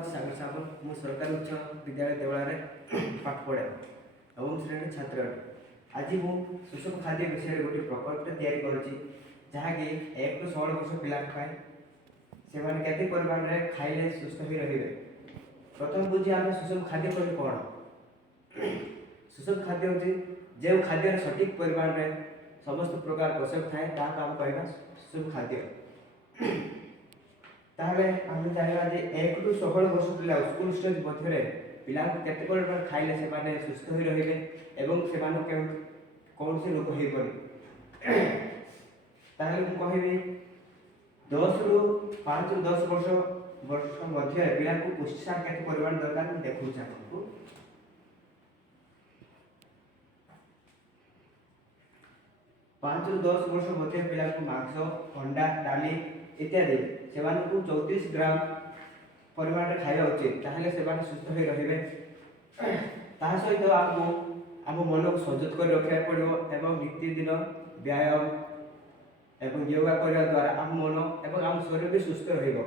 ହେଉଛି ସାଗର ସାମଲ। ମୁଁ ସରକାରୀ ଉଚ୍ଚ ବିଦ୍ୟାଳୟ ଦେଉଳାରେ ପାଠ ପଢ଼େ ଏବଂ ଶ୍ରେଣୀ ଛାତ୍ର ଅଟେ। ଆଜି ମୁଁ ସୁଷମ ଖାଦ୍ୟ ବିଷୟରେ ଗୋଟିଏ ପ୍ରକଳ୍ପ ତିଆରି କରୁଛି, ଯାହାକି 1 ରୁ 16 ବର୍ଷ ପିଲାଙ୍କ ପାଇଁ ସେମାନେ କେତେ ପରିମାଣରେ ଖାଇଲେ ସୁସ୍ଥ ହୋଇ ରହିବେ। ପ୍ରଥମେ ବୁଝି ଆମେ ସୁଷମ ଖାଦ୍ୟ କହିଲେ କ'ଣ? ସୁଷମ ଖାଦ୍ୟ ହେଉଛି ଯେଉଁ ଖାଦ୍ୟରେ ସଠିକ୍ ପରିମାଣରେ ସମସ୍ତ ପ୍ରକାର ପୋଷକ ଥାଏ, ତାହାକୁ ଆମେ କହିବା ସୁଷମ ଖାଦ୍ୟ। ତାହେଲେ ଆମେ ଜାଣିବା ଯେ 1 ରୁ 16 ବର୍ଷ ପିଲା ସ୍କୁଲ ଷ୍ଟେଜ୍ ମଧ୍ୟରେ ପିଲାଙ୍କୁ କେତେ ପରିମାଣ ଖାଇଲେ ସେମାନେ ସୁସ୍ଥ ହୋଇ ରହିବେ ଏବଂ ସେମାନଙ୍କୁ କୌଣସି ରୋଗ ହୋଇବନି। ତାହେଲେ ମୁଁ କହିବି 5 ରୁ 10 ବର୍ଷ ମଧ୍ୟରେ ପିଲାଙ୍କୁ ପୁଷ୍ଟିସାର କେତେ ପରିମାଣ ଦରକାର ମୁଁ ଦେଖାଉଛି ଆପଣଙ୍କୁ। 5 ରୁ 10 ବର୍ଷ ମଧ୍ୟରେ ପିଲାଙ୍କୁ ମାଂସ, ଅଣ୍ଡା, ଡାଲି ଇତ୍ୟାଦି ସେମାନଙ୍କୁ 34 ଗ୍ରାମ ପରିମାଣରେ ଖାଇବା ଉଚିତ। ତାହେଲେ ସେମାନେ ସୁସ୍ଥ ହୋଇ ରହିବେ। ତାହା ସହିତ ଆମକୁ ଆମ ମନକୁ ସଞ୍ଜତ କରି ରଖିବାକୁ ପଡ଼ିବ ଏବଂ ନିତିଦିନ ବ୍ୟାୟାମ ଏବଂ ଯୋଗା କରିବା ଦ୍ୱାରା ଆମ ମନ ଏବଂ ଆମ ଶରୀର ବି ସୁସ୍ଥ ରହିବ।